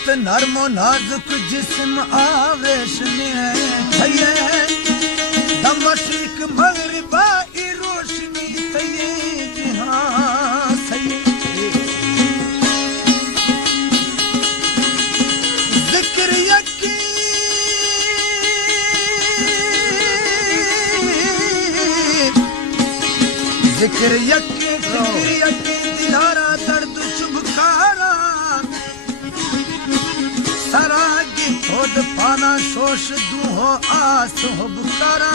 नित नरमो नाजुक जिस्म आवेश में थये दमशीक मगरिबा ई रोशनी थये जहां सही जिक्र यकीन जिक्र यकीन फिक्र यकीन दिलारा दर्द चुभकारा सरागी खुद पाना शोश दूहो आस हो बुकारा